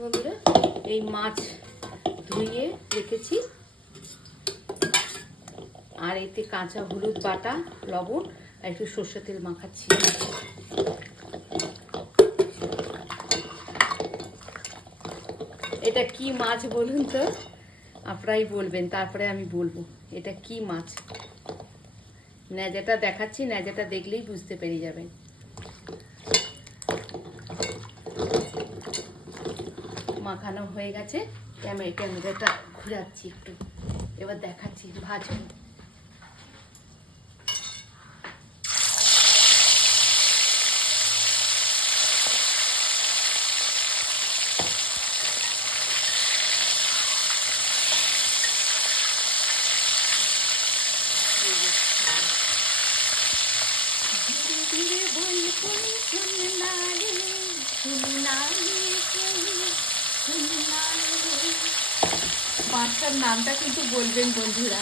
বন্ধুরা এই মাছ ধুইয়ে রেখেছি, আর এতে কাঁচা হলুদ বাটা, লবণ আর একটু সর্ষের তেল মাখাচ্ছি। এটা কি মাছ বলুন তো? আপনারাই বলবেন, তারপরে আমি বলবো এটা কি মাছ। ন্যাজাটা দেখাচ্ছি, ন্যাজাটা দেখলেই বুঝতে পেরে যাবেন। মাখানো হয়ে গেছে, ক্যামেরাটা ঘুরাচ্ছি একটু, এবার দেখাচ্ছি ভাজুন। মাছটার নামটা কিন্তু বলবেন বন্ধুরা।